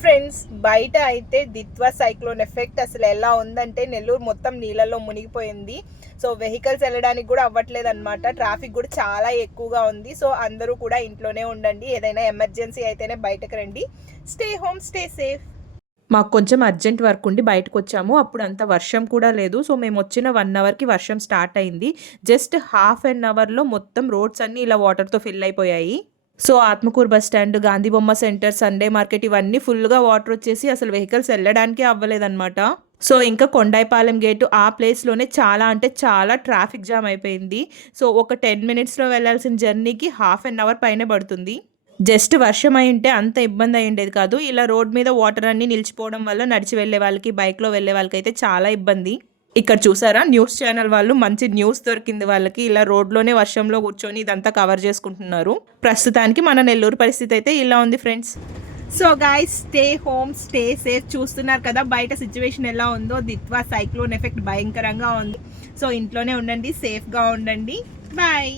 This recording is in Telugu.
ఫ్రెండ్స్, బయట అయితే దిత్వా సైక్లోన్ ఎఫెక్ట్ అసలు ఎలా ఉందంటే నెల్లూరు మొత్తం నీళ్ళల్లో మునిగిపోయింది. సో వెహికల్స్ వెళ్ళడానికి కూడా అవ్వట్లేదు అనమాట. ట్రాఫిక్ కూడా చాలా ఎక్కువగా ఉంది. సో అందరూ కూడా ఇంట్లోనే ఉండండి. ఏదైనా ఎమర్జెన్సీ అయితేనే బయటకు రండి. Stay home, stay safe. మాకు కొంచెం అర్జెంట్ వర్క్ ఉండి బయటకు వచ్చాము. అప్పుడు అంత వర్షం కూడా లేదు. సో మేము వచ్చిన 1 అవర్కి వర్షం స్టార్ట్ అయింది. జస్ట్ హాఫ్ అన్ అవర్లో మొత్తం రోడ్స్ అన్నీ ఇలా వాటర్తో ఫిల్ అయిపోయాయి. So Atmakur bus stand, Gandhi బొమ్మ సెంటర్, సండే మార్కెట్ ఇవన్నీ ఫుల్గా వాటర్ వచ్చేసి అసలు వెహికల్స్ వెళ్ళడానికే అవ్వలేదన్నమాట. సో ఇంకా కొండాయిపాలెం గేటు ఆ ప్లేస్లోనే చాలా అంటే చాలా ట్రాఫిక్ జామ్ అయిపోయింది. సో ఒక 10 మినిట్స్లో వెళ్ళాల్సిన జర్నీకి హాఫ్ అన్ అవర్ పైనే పడుతుంది. జస్ట్ వర్షం అయి ఉంటే అంత ఇబ్బంది అయి ఉండేది కాదు. ఇలా రోడ్ మీద వాటర్ అన్నీ నిలిచిపోవడం వల్ల నడిచి వెళ్ళే వాళ్ళకి, బైక్లో వెళ్ళే వాళ్ళకి అయితే చాలా ఇబ్బంది. ఇక్కడ చూసారా, న్యూస్ ఛానల్ వాళ్ళు మంచి న్యూస్ దొరికింది వాళ్ళకి. ఇలా రోడ్లోనే వర్షంలో కూర్చొని ఇదంతా కవర్ చేసుకుంటున్నారు. ప్రస్తుతానికి మన నెల్లూరు పరిస్థితి అయితే ఇలా ఉంది friends. So guys, stay home, stay safe. చూస్తున్నారు కదా బయట సిచ్యువేషన్ ఎలా ఉందో. దిత్వా సైక్లోన్ ఎఫెక్ట్ భయంకరంగా ఉంది. సో ఇంట్లోనే ఉండండి, సేఫ్గా ఉండండి. బాయ్.